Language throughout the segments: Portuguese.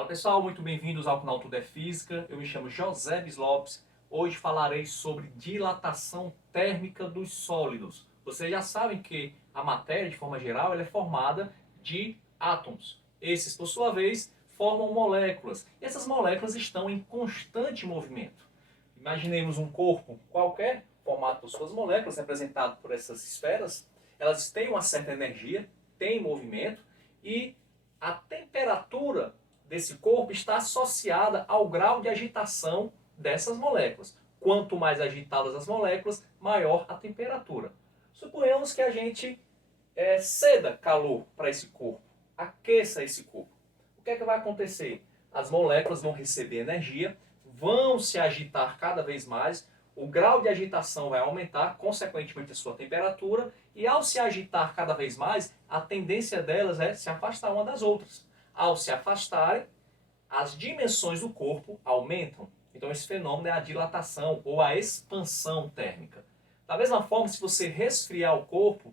Fala pessoal, muito bem-vindos ao canal Tudo é Física. Eu me chamo José Lopes. Hoje falarei sobre dilatação térmica dos sólidos. Vocês já sabem que a matéria, de forma geral, ela é formada de átomos. Esses, por sua vez, formam moléculas. E essas moléculas estão em constante movimento. Imaginemos um corpo qualquer, formado por suas moléculas, representado por essas esferas. Elas têm uma certa energia, têm movimento e a temperatura desse corpo está associada ao grau de agitação dessas moléculas. Quanto mais agitadas as moléculas, maior a temperatura. Suponhamos que a gente ceda calor para esse corpo, aqueça esse corpo. O que é que vai acontecer? As moléculas vão receber energia, vão se agitar cada vez mais, o grau de agitação vai aumentar, consequentemente a sua temperatura, e ao se agitar cada vez mais, a tendência delas é se afastar uma das outras. Ao se afastarem, as dimensões do corpo aumentam. Então esse fenômeno é a dilatação ou a expansão térmica. Da mesma forma, se você resfriar o corpo,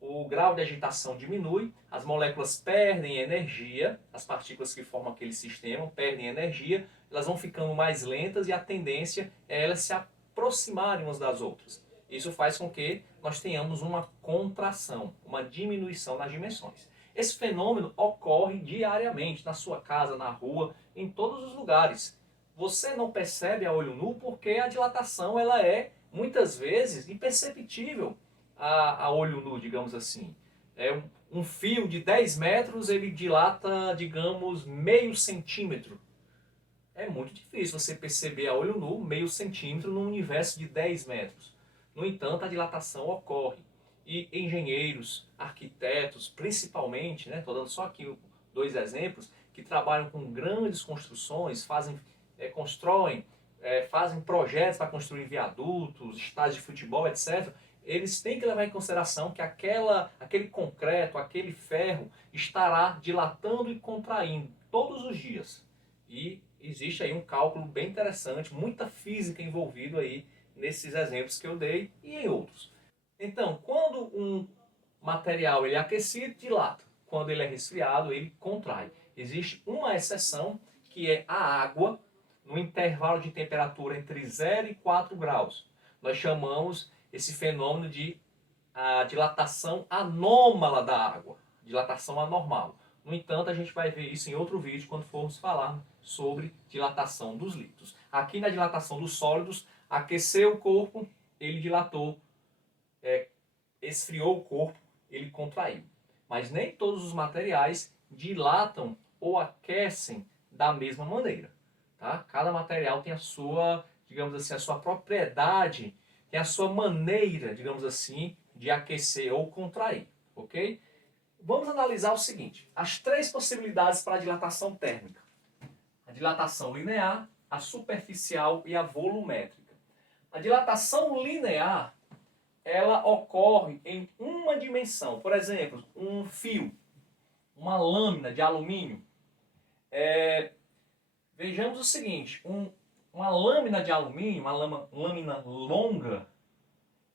o grau de agitação diminui, as moléculas perdem energia, as partículas que formam aquele sistema perdem energia, elas vão ficando mais lentas e a tendência é elas se aproximarem umas das outras. Isso faz com que nós tenhamos uma contração, uma diminuição nas dimensões. Esse fenômeno ocorre diariamente, na sua casa, na rua, em todos os lugares. Você não percebe a olho nu porque a dilatação ela é, muitas vezes, imperceptível a olho nu, digamos assim. Um fio de 10 metros, ele dilata, digamos, meio centímetro. É muito difícil você perceber a olho nu meio centímetro num universo de 10 metros. No entanto, a dilatação ocorre. E engenheiros, arquitetos, principalmente, estou dando só aqui dois exemplos, que trabalham com grandes construções, constroem, fazem projetos para construir viadutos, estádios de futebol, etc. Eles têm que levar em consideração que aquele concreto, aquele ferro, estará dilatando e contraindo todos os dias. E existe aí um cálculo bem interessante, muita física envolvida aí nesses exemplos que eu dei e em outros. Então, quando um material ele é aquecido, dilata. Quando ele é resfriado, ele contrai. Existe uma exceção, que é a água, no intervalo de temperatura entre 0 e 4 graus. Nós chamamos esse fenômeno de a dilatação anômala da água, dilatação anormal. No entanto, a gente vai ver isso em outro vídeo quando formos falar sobre dilatação dos líquidos. Aqui na dilatação dos sólidos, aqueceu o corpo, ele dilatou, esfriou o corpo, ele contraiu. Mas nem todos os materiais dilatam ou aquecem da mesma maneira. Tá? Cada material tem a sua, digamos assim, a sua propriedade, tem a sua maneira, digamos assim, de aquecer ou contrair. Ok? Vamos analisar o seguinte, as três possibilidades para a dilatação térmica. A dilatação linear, a superficial e a volumétrica. A dilatação linear, ela ocorre em uma dimensão. Por exemplo, um fio, uma lâmina de alumínio. Vejamos o seguinte, uma lâmina de alumínio, uma lâmina longa,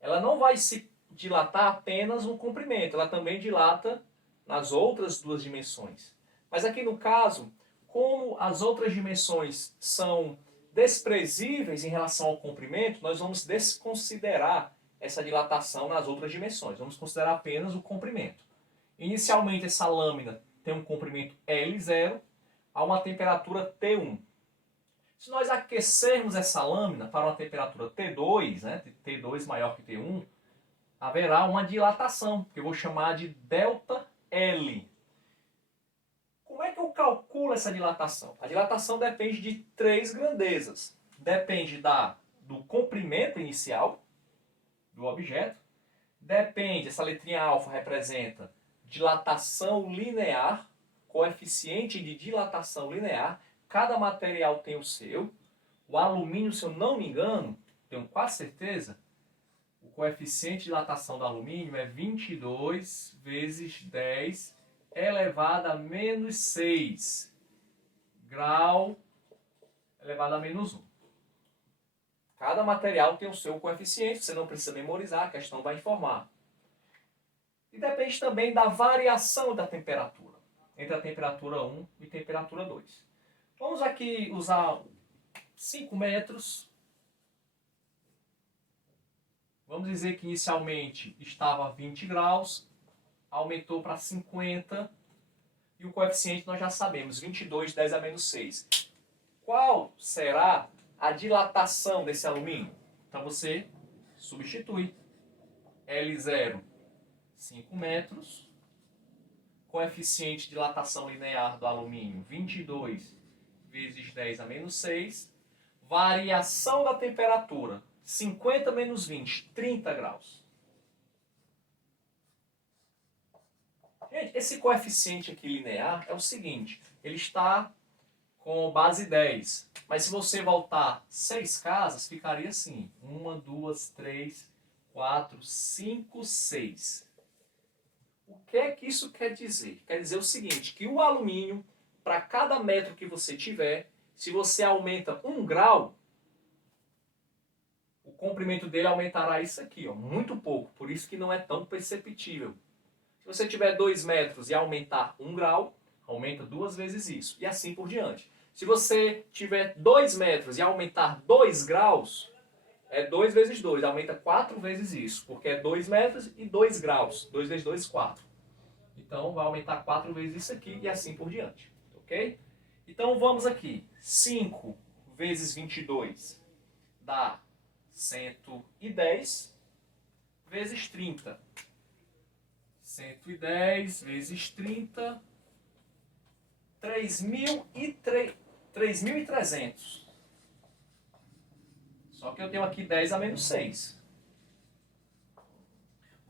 ela não vai se dilatar apenas no comprimento, ela também dilata nas outras duas dimensões. Mas aqui no caso, como as outras dimensões são desprezíveis em relação ao comprimento, nós vamos desconsiderar essa dilatação nas outras dimensões. Vamos considerar apenas o comprimento. Inicialmente, essa lâmina tem um comprimento L0 a uma temperatura T1. Se nós aquecermos essa lâmina para uma temperatura T2, T2 maior que T1, haverá uma dilatação, que eu vou chamar de ΔL. Como é que eu calculo essa dilatação? A dilatação depende de três grandezas. Depende do comprimento inicial do objeto. Depende, essa letrinha alfa representa dilatação linear, coeficiente de dilatação linear. Cada material tem o seu. O alumínio, se eu não me engano, tenho quase certeza, o coeficiente de dilatação do alumínio é 22 vezes 10 elevado a menos 6 grau elevado a menos 1. Cada material tem o seu coeficiente, você não precisa memorizar, a questão vai informar. E depende também da variação da temperatura, entre a temperatura 1 e temperatura 2. Vamos aqui usar 5 metros. Vamos dizer que inicialmente estava 20 graus, aumentou para 50, e o coeficiente nós já sabemos, 22, 10 a menos 6. Qual será a dilatação desse alumínio? Então você substitui L0, 5 metros, coeficiente de dilatação linear do alumínio, 22 vezes 10 a menos 6, variação da temperatura, 50 menos 20, 30 graus. Gente, esse coeficiente aqui linear é o seguinte, ele está com base 10, mas se você voltar 6 casas, ficaria assim, 1, 2, 3, 4, 5, 6. O que é que isso quer dizer? Quer dizer o seguinte, que o alumínio, para cada metro que você tiver, se você aumenta 1 grau, o comprimento dele aumentará isso aqui, ó, muito pouco, por isso que não é tão perceptível. Se você tiver 2 metros e aumentar 1 grau, aumenta 2 vezes isso, e assim por diante. Se você tiver 2 metros e aumentar 2 graus, é 2 vezes 2, aumenta 4 vezes isso, porque é 2 metros e 2 graus. 2 vezes 2, 4. Então vai aumentar 4 vezes isso aqui e assim por diante, ok? Então vamos aqui, 5 vezes 22 dá 110 vezes 30. 110 vezes 30, 3.300. Só que eu tenho aqui 10 a menos 6.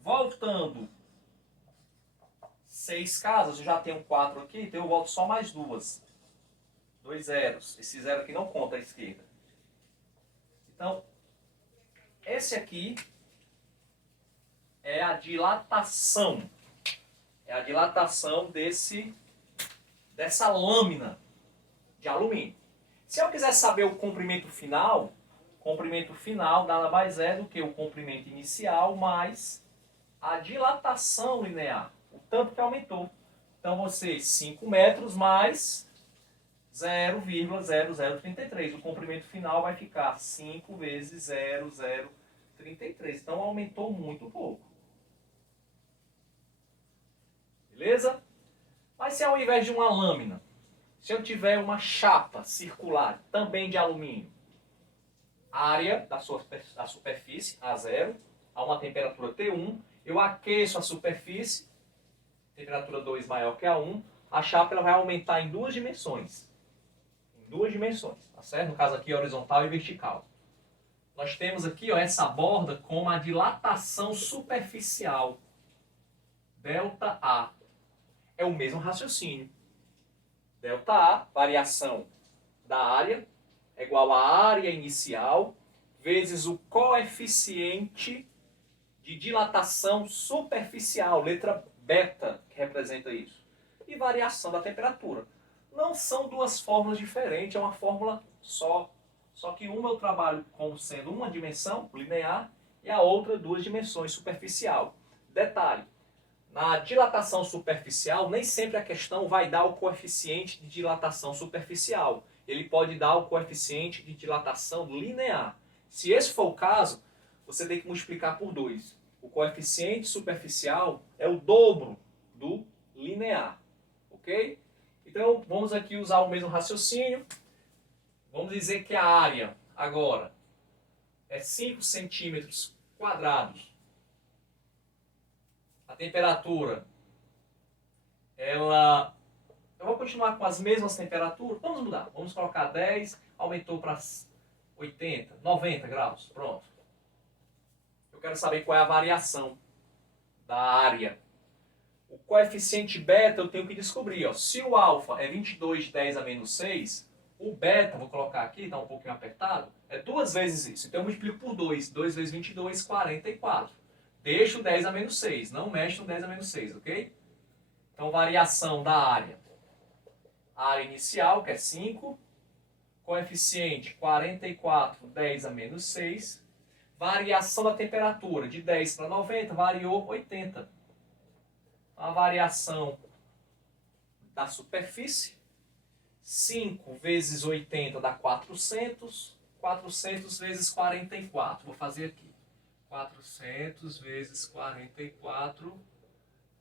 Voltando 6 casas, eu já tenho 4 aqui, então eu volto só mais 2. 2 zeros. Esse zero aqui não conta à esquerda. Então, esse aqui é a dilatação. É a dilatação dessa lâmina de alumínio. Se eu quiser saber o comprimento final nada mais é do que o comprimento inicial mais a dilatação linear, o tanto que aumentou. Então, você, 5 metros mais 0,0033. O comprimento final vai ficar 5 vezes 0,033. Então, aumentou muito pouco. Beleza? Mas se ao invés de uma lâmina, se eu tiver uma chapa circular, também de alumínio, área da superfície, A0, a uma temperatura T1, eu aqueço a superfície, temperatura 2 maior que A1, a chapa ela vai aumentar em 2 dimensões. Em 2 dimensões, tá certo? No caso aqui, horizontal e vertical. Nós temos aqui ó, essa borda com a dilatação superficial, ΔA. É o mesmo raciocínio. ΔA, variação da área, é igual à área inicial, vezes o coeficiente de dilatação superficial, letra beta, que representa isso. E variação da temperatura. Não são duas fórmulas diferentes, é uma fórmula só. Só que uma eu trabalho como sendo uma dimensão, linear, e a outra 2 dimensões, superficial. Detalhe, na dilatação superficial, nem sempre a questão vai dar o coeficiente de dilatação superficial. Ele pode dar o coeficiente de dilatação linear. Se esse for o caso, você tem que multiplicar por 2. O coeficiente superficial é o dobro do linear. Ok? Então, vamos aqui usar o mesmo raciocínio. Vamos dizer que a área, agora, é 5 centímetros quadrados. A temperatura, eu vou continuar com as mesmas temperaturas. Vamos mudar. Vamos colocar 10, aumentou para 80, 90 graus. Pronto. Eu quero saber qual é a variação da área. O coeficiente beta eu tenho que descobrir. Ó. Se o alfa é 22, 10 a menos 6, o beta, vou colocar aqui, está um pouquinho apertado, é 2 vezes isso. Então eu multiplico por 2. 2 vezes 22, 44. Deixo o 10 a menos 6. Não mexe no 10 a menos 6, ok? Então, variação da área. A área inicial, que é 5. Coeficiente 44, 10 a menos 6. Variação da temperatura, de 10 para 90, variou 80. A variação da superfície, 5 vezes 80 dá 400. 400 vezes 44. Vou fazer aqui. 400 vezes 44.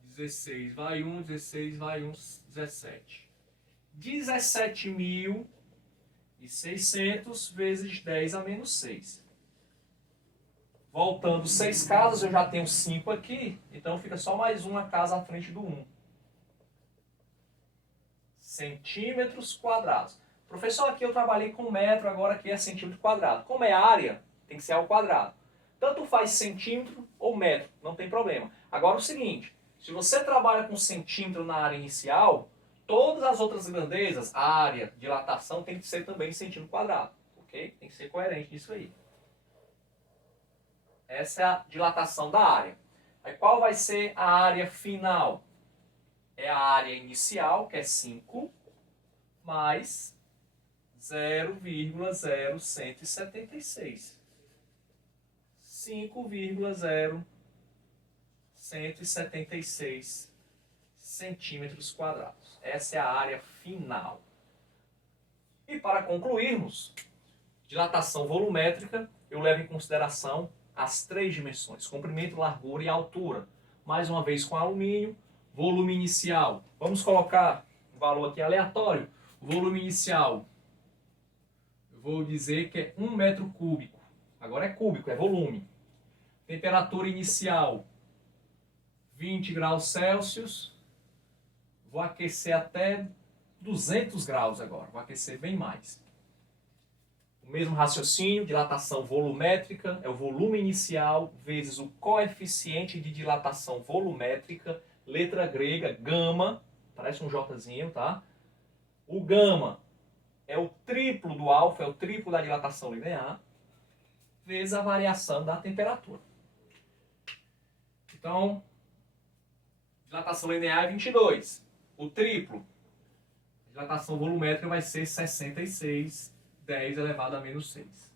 16 vai 1, 16 vai 1, 17. 17.600 vezes 10 a menos 6. Voltando 6 casas, eu já tenho 5 aqui, então fica só mais uma casa à frente do 1. Centímetros quadrados. Professor, aqui eu trabalhei com metro, agora aqui é centímetro quadrado. Como é área, tem que ser ao quadrado. Tanto faz centímetro ou metro, não tem problema. Agora o seguinte, se você trabalha com centímetro na área inicial, todas as outras grandezas, área, dilatação, tem que ser também centímetro quadrado. Ok? Tem que ser coerente nisso aí. Essa é a dilatação da área. Aí qual vai ser a área final? É a área inicial, que é 5, mais 0,0176. 5,0176 centímetros quadrados. Essa é a área final. E para concluirmos, dilatação volumétrica, eu levo em consideração as 3 dimensões, comprimento, largura e altura. Mais uma vez com alumínio, volume inicial. Vamos colocar um valor aqui aleatório. O volume inicial, eu vou dizer que é 1 metro cúbico. Agora é cúbico, é volume. Temperatura inicial, 20 graus Celsius. Vou aquecer até 200 graus agora. Vou aquecer bem mais. O mesmo raciocínio, dilatação volumétrica, é o volume inicial vezes o coeficiente de dilatação volumétrica, letra grega, gama, parece um Jzinho, tá? O gama é o triplo do alfa, é o triplo da dilatação linear, vezes a variação da temperatura. Então, dilatação linear é 22. O triplo, dilatação volumétrica vai ser 66, 10 elevado a menos 6.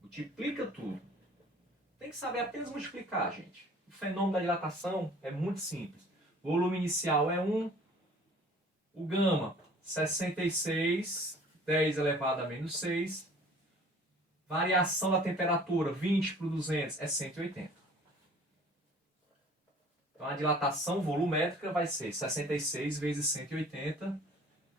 Multiplica tudo. Tem que saber apenas multiplicar, gente. O fenômeno da dilatação é muito simples. O volume inicial é 1. O gama, 66, 10 elevado a menos 6. Variação da temperatura, 20 por 200 é 180. Então a dilatação volumétrica vai ser 66 vezes 180.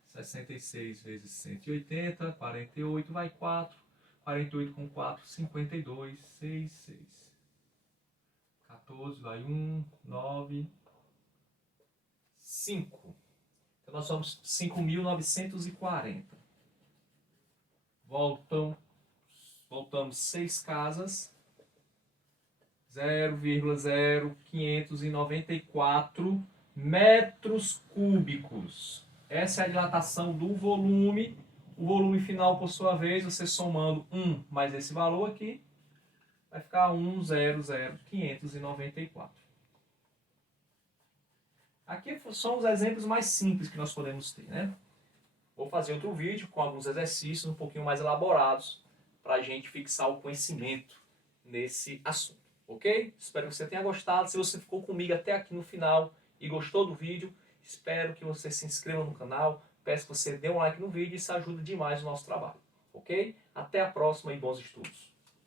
66 vezes 180, 48 vai 4. 48 com 4, 52, 6, 6. 14 vai 1, 9, 5. Então nós somos 5.940. Voltamos 6 casas. 0,0594 metros cúbicos. Essa é a dilatação do volume. O volume final, por sua vez, você somando 1 mais esse valor aqui, vai ficar 1,00594. Aqui são os exemplos mais simples que nós podemos ter, né? Vou fazer outro vídeo com alguns exercícios um pouquinho mais elaborados para a gente fixar o conhecimento nesse assunto, ok? Espero que você tenha gostado. Se você ficou comigo até aqui no final e gostou do vídeo, espero que você se inscreva no canal, peço que você dê um like no vídeo, isso ajuda demais o nosso trabalho, ok? Até a próxima e bons estudos!